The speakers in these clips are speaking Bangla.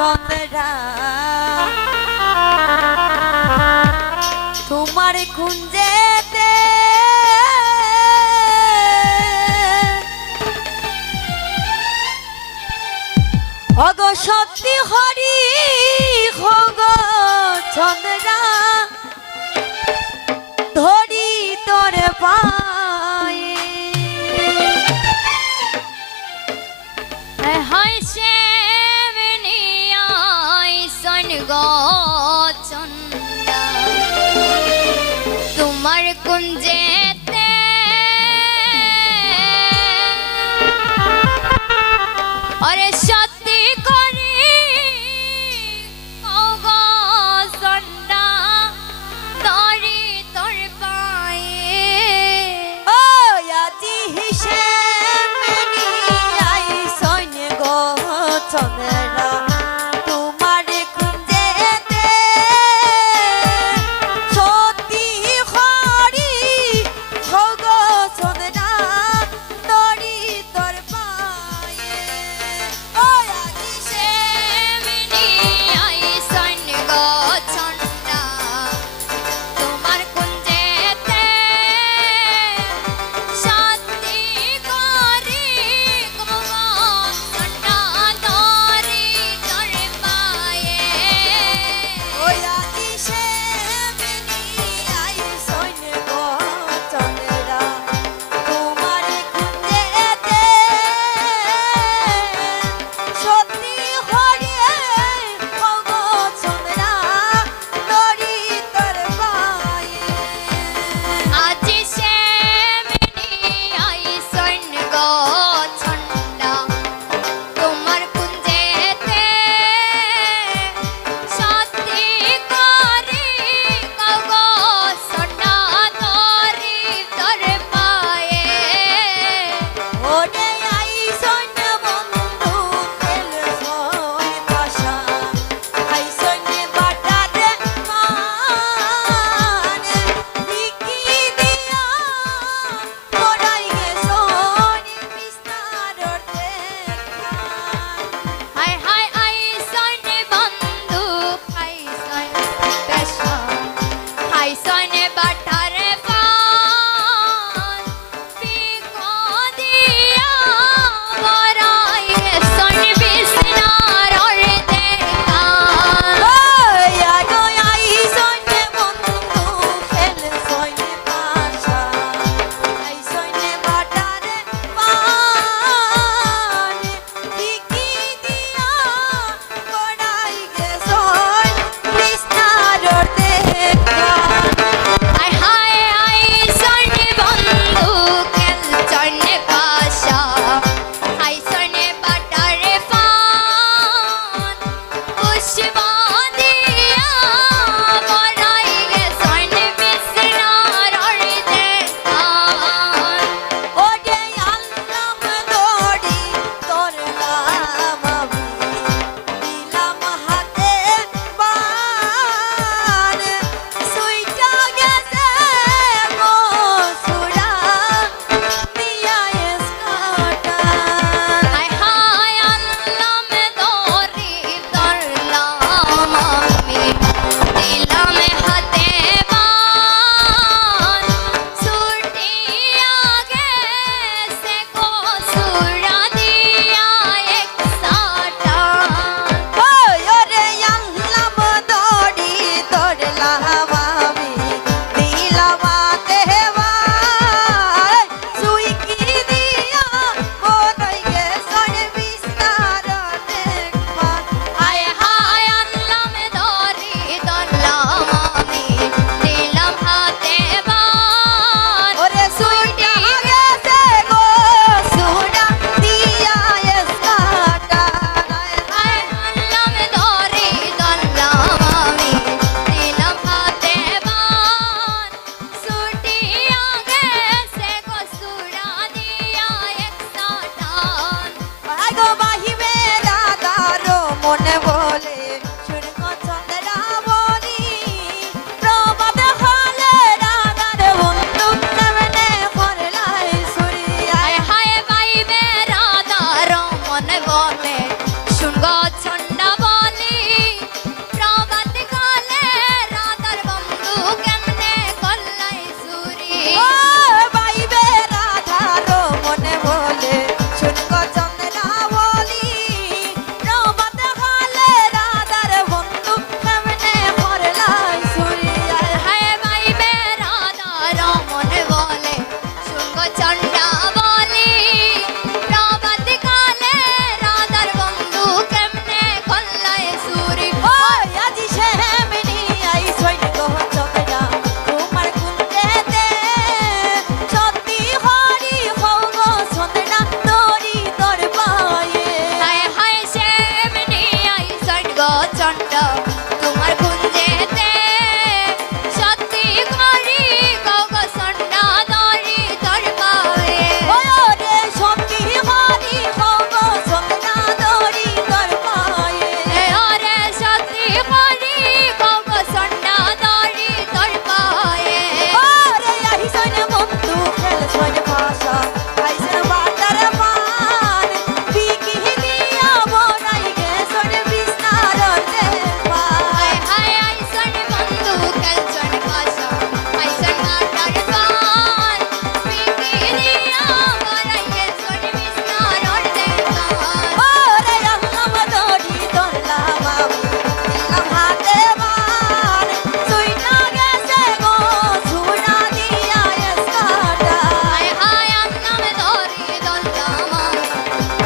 চন্দ্রা তোমার কুঞ্জেতে অগ সত্যি হরি হগ চন্দ্রা ধরি তোর পায়ে হায় শ্যামনিয়ায় সনগ চন্দা তোমার কুঞ্জেতে অরে সত্যি করি কগ চন্দা ধরি তোর পায়ে ও আজি হিসেবে আই সৈন্য গো চন্দ্রা তোমার কুঞ্জেতে সত্যি হরি হগ চন্দ্রা ধরি তোর পায়ে ও আজি শ্যামনিয়ায় সনগ চন্দা তোমার কুঞ্জেতে সত্যি করি কগ চন্দা ধরি তোর পায়ে ওই আজি সেমনি আই সৈন্য গো চন্দ্রা তোমার কুঞ্জেতে সত্যি হরি হগ চন্দ্রা ধরি তোর পায়ে আজি শ্যামনিয়ায় সনগ চন্দা তোমার কুঞ্জেতে সত্যি করি কগ চন্দা ধরি তোর পায়ে ওরে আই সৈন্য বন্ধু খেল সই পাশা আই সৈন্য বাটারে মানে লিখি দিয়া পড়াই গে সনি বিস্তার দেখা হায় হায় আই সনে বন্ধু খাই সনে পেশা হাই সনে বাটারে পান পিকো দিয়া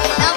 দিলাম